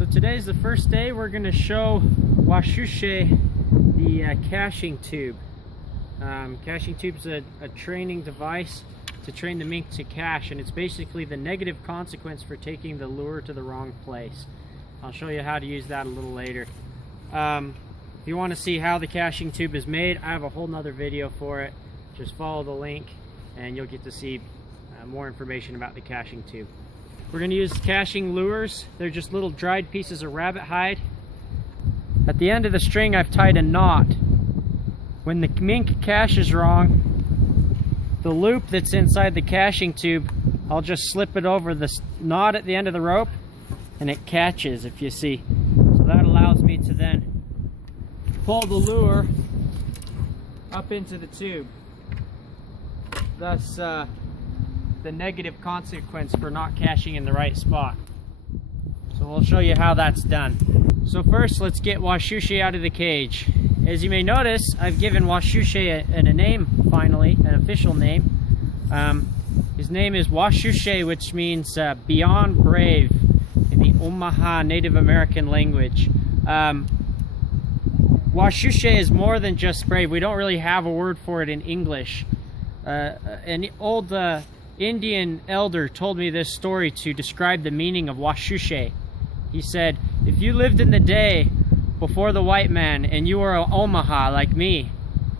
So today's the first day we're going to show Washushe the caching tube. Caching tube is a training device to train the mink to cache, and it's basically the negative consequence for taking the lure to the wrong place. I'll show you how to use that a little later. If you want to see how the caching tube is made, I have a whole nother video for it. Just follow the link and you'll get to see more information about the caching tube. We're going to use caching lures. They're just little dried pieces of rabbit hide. At the end of the string I've tied a knot. When the mink caches wrong, the loop that's inside the caching tube, I'll just slip it over the knot at the end of the rope and it catches, if you see. So that allows me to then pull the lure up into the tube. Thus the negative consequence for not caching in the right spot. So we'll show you how that's done. So first, let's get Washushe out of the cage. As you may notice, I've given Washushe a name, finally, an official name. His name is Washushe, which means beyond brave in the Omaha Native American language. Washushe is more than just brave. We don't really have a word for it in English. An old Indian elder told me this story to describe the meaning of Washushe. He said, if you lived in the day before the white man and you were an Omaha like me,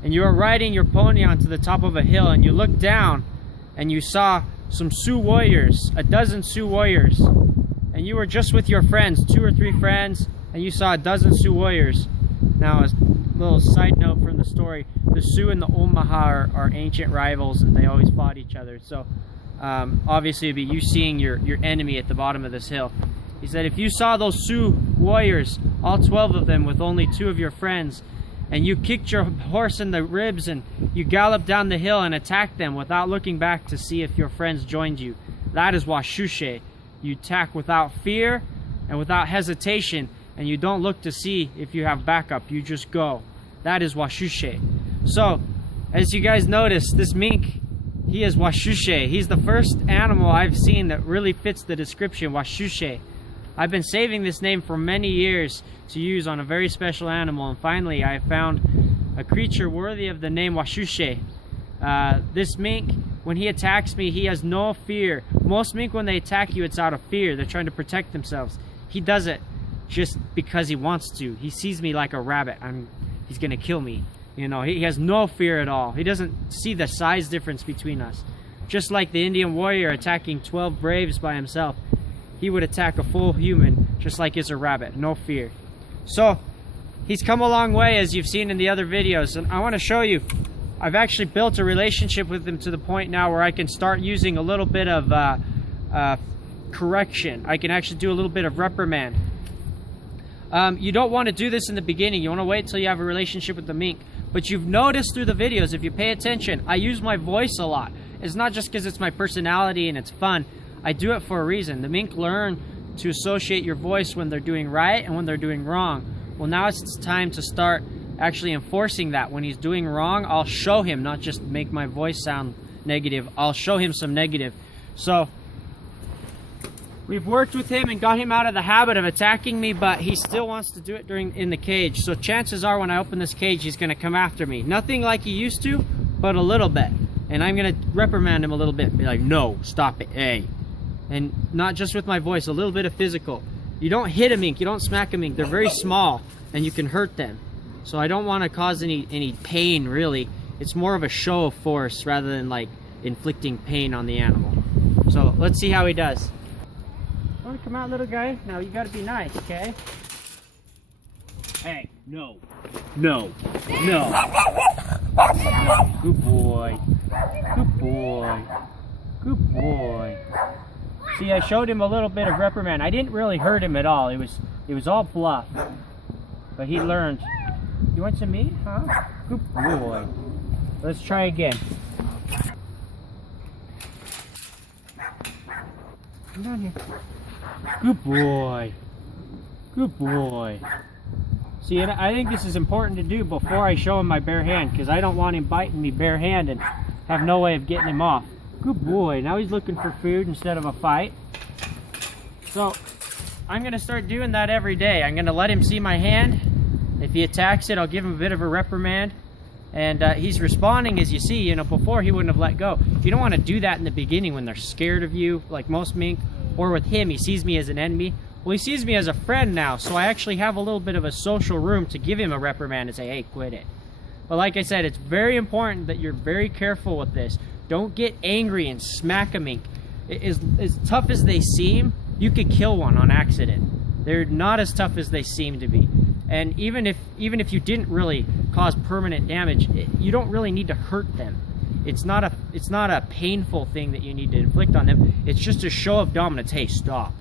and you were riding your pony onto the top of a hill and you looked down and you saw some Sioux warriors, a dozen Sioux warriors, and you were just with your friends, 2 or 3 friends, and you saw a dozen Sioux warriors. Now, a little side note from the story, the Sioux and the Omaha are ancient rivals and they always fought each other. So obviously it'd be you seeing your enemy at the bottom of this hill. He said, if you saw those Sioux warriors, all 12 of them with only 2 of your friends, and you kicked your horse in the ribs and you galloped down the hill and attacked them without looking back to see if your friends joined you, that is Washushe. You attack without fear and without hesitation, and you don't look to see if you have backup. You just go. That is Washushe. So, as you guys notice, this mink, he is Washushe. He's the first animal I've seen that really fits the description, Washushe. I've been saving this name for many years to use on a very special animal, and finally I found a creature worthy of the name Washushe. This mink, when he attacks me, he has no fear. Most mink, when they attack you, it's out of fear. They're trying to protect themselves. He does it just because he wants to. He sees me like a rabbit. He's gonna kill me. You know, he has no fear at all. He doesn't see the size difference between us. Just like the Indian warrior attacking 12 braves by himself, he would attack a full human just like he's a rabbit, no fear. So he's come a long way, as you've seen in the other videos, and I want to show you. I've actually built a relationship with him to the point now where I can start using a little bit of correction. I can actually do a little bit of reprimand. You don't want to do this in the beginning. You want to wait till you have a relationship with the mink. But you've noticed through the videos, if you pay attention, I use my voice a lot. It's not just because it's my personality and it's fun. I do it for a reason. The mink learn to associate your voice when they're doing right and when they're doing wrong. Well, now it's time to start actually enforcing that. When he's doing wrong, I'll show him, not just make my voice sound negative. I'll show him some negative. So we've worked with him and got him out of the habit of attacking me, but he still wants to do it in the cage. So chances are when I open this cage, he's going to come after me. Nothing like he used to, but a little bit. And I'm going to reprimand him a little bit. Be like, no, stop it, hey. And not just with my voice, a little bit of physical. You don't hit a mink, you don't smack a mink. They're very small and you can hurt them. So I don't want to cause any pain, really. It's more of a show of force rather than like inflicting pain on the animal. So let's see how he does. Want to come out, little guy? Now you got to be nice, okay? Hey, no, no, no. Good boy, good boy, good boy. See, I showed him a little bit of reprimand. I didn't really hurt him at all. It was all bluff. But he learned. You want some meat, huh? Good boy. Let's try again. Come down here. Good boy. Good boy. See, and I think this is important to do before I show him my bare hand, because I don't want him biting me bare hand and have no way of getting him off. Good boy. Now he's looking for food instead of a fight. So I'm gonna start doing that every day. I'm gonna let him see my hand. If he attacks it, I'll give him a bit of a reprimand. And he's responding, as you see. You know, before he wouldn't have let go. You don't want to do that in the beginning when they're scared of you, like most mink. Or with him, he sees me as an enemy. Well, he sees me as a friend now, so I actually have a little bit of a social room to give him a reprimand and say, hey, quit it. But like I said, it's very important that you're very careful with this. Don't get angry and smack a mink. As tough as they seem, you could kill one on accident. They're not as tough as they seem to be. And even if you didn't really cause permanent damage, you don't really need to hurt them. It's not a painful thing that you need to inflict on them. It's just a show of dominance. Hey, stop.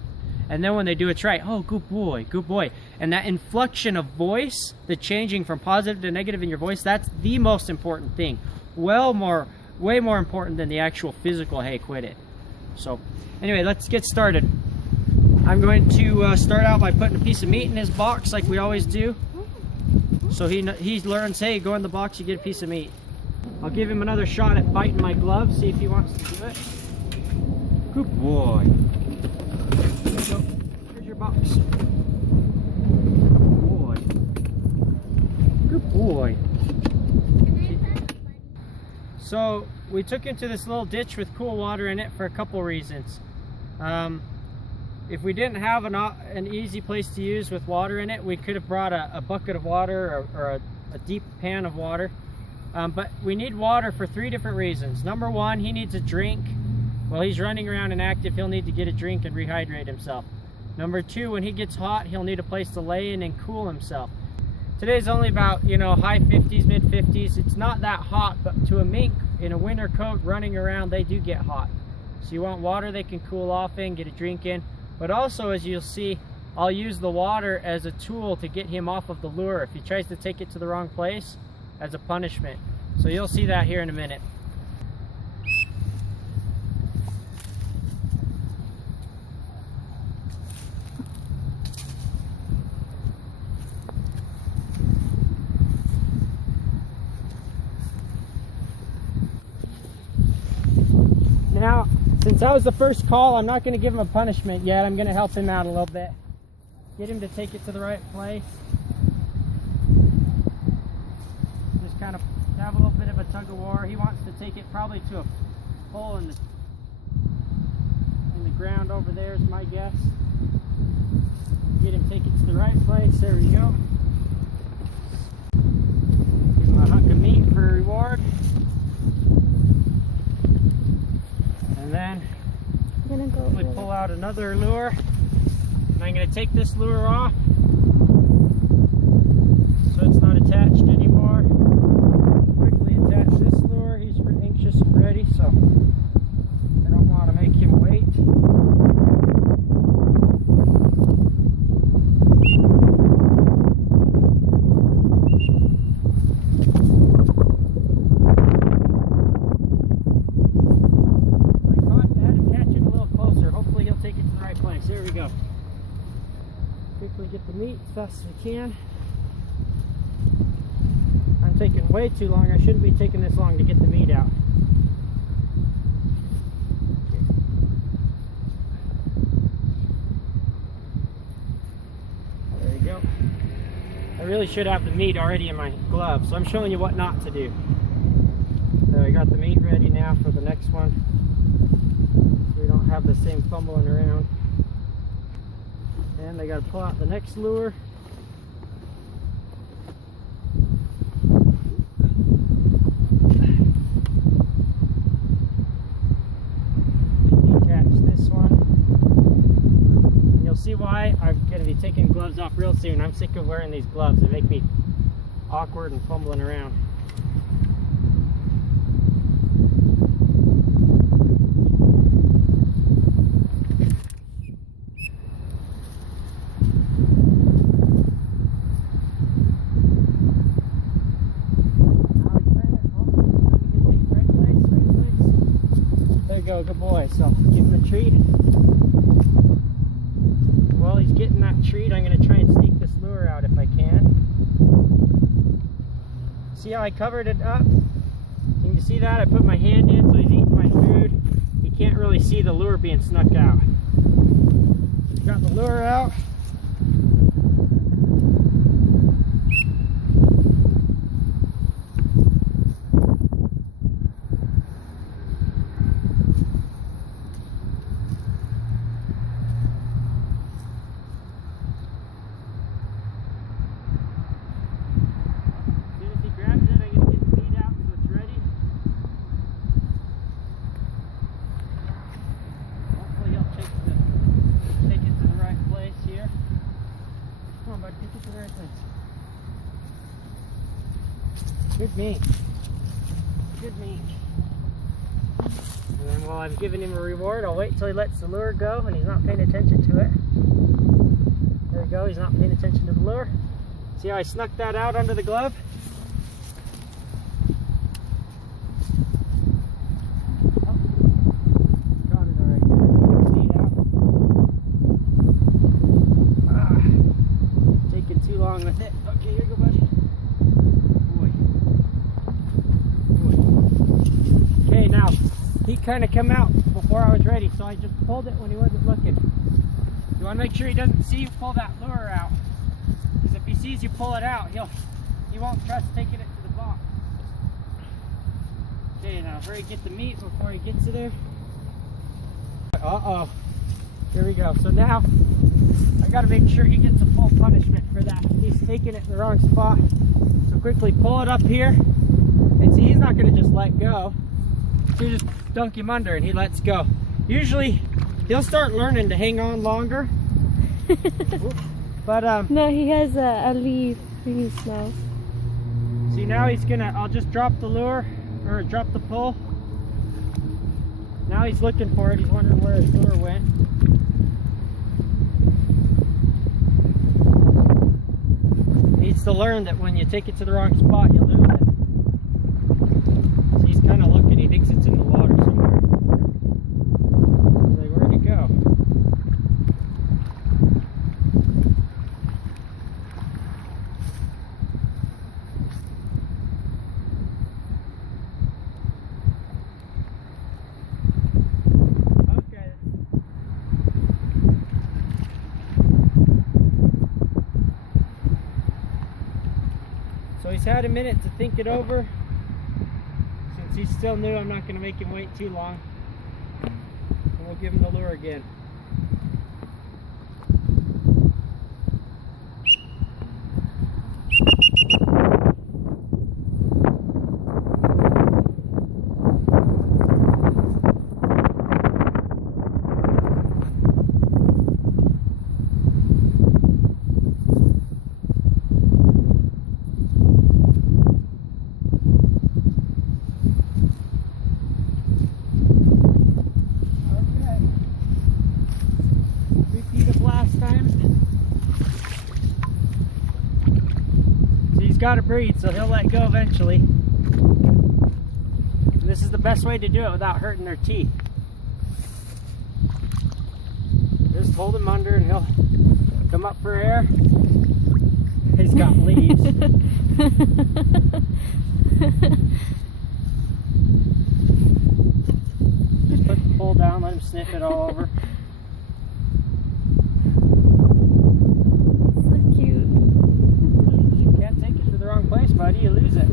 And then when they do it right, oh, good boy, good boy. And that inflection of voice, the changing from positive to negative in your voice, that's the most important thing. Way more important than the actual physical, hey, quit it. So anyway, let's get started. I'm going to start out by putting a piece of meat in his box like we always do. So he learns, hey, go in the box, you get a piece of meat. I'll give him another shot at biting my glove, see if he wants to do it. Good boy. So, here's your box. Good boy. Good boy. So, we took him to this little ditch with cool water in it for a couple reasons. If we didn't have an easy place to use with water in it, we could have brought a bucket of water or a deep pan of water. But we need water for 3 different reasons. Number 1, he needs a drink. While he's running around and active, he'll need to get a drink and rehydrate himself. Number 2, when he gets hot, he'll need a place to lay in and cool himself. Today's only about, you know, high 50s, mid 50s. It's not that hot, but to a mink in a winter coat running around, they do get hot. So you want water they can cool off in, get a drink in. But also, as you'll see, I'll use the water as a tool to get him off of the lure if he tries to take it to the wrong place, as a punishment. So you'll see that here in a minute. Now, since that was the first call, I'm not going to give him a punishment yet. I'm going to help him out a little bit. Get him to take it to the right place. Just kind of have a little bit of a tug of war. He wants to take it probably to a hole in the ground over there is my guess. Get him take it to the right place. There we go. Give him a hunk of meat for a reward. And then I'm going to pull out another lure. And I'm going to take this lure off so it's not attached anymore. Quickly attach this lure. He's anxious and ready, so I don't want to make him wait. There we go. Quickly get the meat as fast as we can. I'm taking way too long. I shouldn't be taking this long to get the meat out. There you go. I really should have the meat already in my glove, so I'm showing you what not to do. So I got the meat ready now for the next one, so we don't have the same fumbling around. And I got to pull out the next lure. Detach this one. And you'll see why I'm going to be taking gloves off real soon. I'm sick of wearing these gloves. They make me awkward and fumbling around. Go, good boy. So give him a treat. While he's getting that treat, I'm going to try and sneak this lure out if I can. See how I covered it up? Can you see that? I put my hand in so he's eating my food. He can't really see the lure being snuck out. Got the lure out. Good mink. Good mink. And then while I'm giving him a reward, I'll wait till he lets the lure go and he's not paying attention to it. There we go, he's not paying attention to the lure. See how I snuck that out under the glove? Oh, got it already. Feet out. Taking too long with it. Okay, here you go, buddy. Okay, now he kind of come out before I was ready, so I just pulled it when he wasn't looking. You want to make sure he doesn't see you pull that lure out, because if he sees you pull it out, he won't trust taking it to the box. Okay, now hurry, get the meat before he gets to there. Uh-oh. Here we go. So now I got to make sure he gets a full punishment for that. He's taking it in the wrong spot. So quickly pull it up here, and see, he's not going to just let go. So you just dunk him under and he lets go. Usually he'll start learning to hang on longer. But no, he has a leaf he smells. See, now he's gonna, I'll just drop the lure, or drop the pull. Now he's looking for it, he's wondering where his lure went. He needs to learn that when you take it to the wrong spot, you lose it. So he's kind of looking, he thinks it's in the water somewhere. He's like, where'd it go? Okay. So he's had a minute to think it over. Since he's still new, I'm not going to make him wait too long. And we'll give him the lure again. Got to breathe, so he'll let go eventually. And this is the best way to do it without hurting their teeth. Just hold him under and he'll come up for air. He's got leaves. Just put the pole down, let him sniff it all over. Wrong place, buddy, you lose it.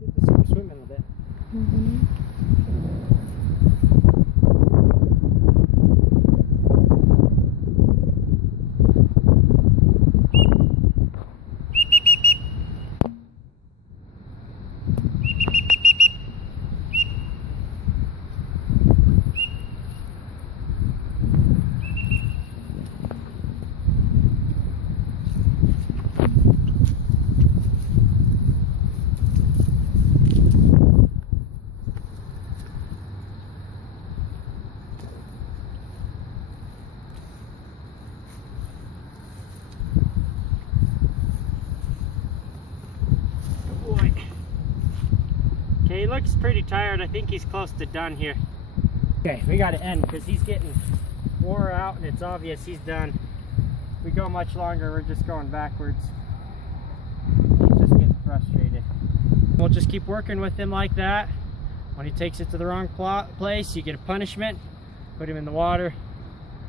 Good to see him swimming with it. Okay, he looks pretty tired. I think he's close to done here. Okay, we got to end because he's getting wore out and it's obvious he's done. If we go much longer, we're just going backwards. frustrated. We'll just keep working with him like that. When he takes it to the wrong place, you get a punishment. Put him in the water.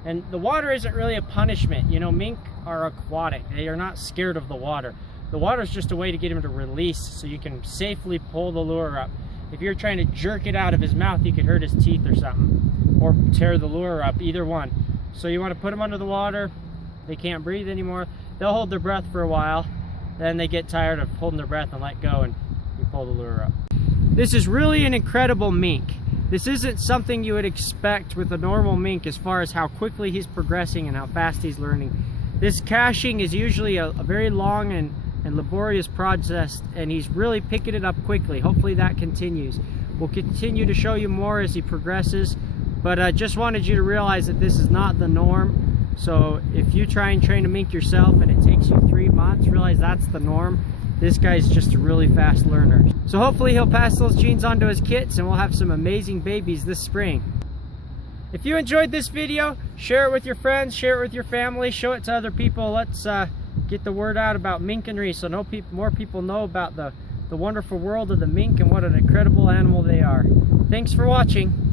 And the water isn't really a punishment. You know, mink are aquatic. They are not scared of the water. The water is just a way to get him to release so you can safely pull the lure up. If you're trying to jerk it out of his mouth, you could hurt his teeth or something, or tear the lure up, either one. So you want to put them under the water. They can't breathe anymore. They'll hold their breath for a while. Then they get tired of holding their breath and let go, and you pull the lure up. This is really an incredible mink. This isn't something you would expect with a normal mink as far as how quickly he's progressing and how fast he's learning. This caching is usually a very long and laborious process, and he's really picking it up quickly. Hopefully that continues. We'll continue to show you more as he progresses, but I just wanted you to realize that this is not the norm. So if you try and train a mink yourself and it takes you 3 months, realize that's the norm. This guy's just a really fast learner. So hopefully he'll pass those genes on to his kits and we'll have some amazing babies this spring. If you enjoyed this video, share it with your friends, share it with your family, show it to other people. Let's get the word out about minkery so more people know about the wonderful world of the mink and what an incredible animal they are. Thanks for watching.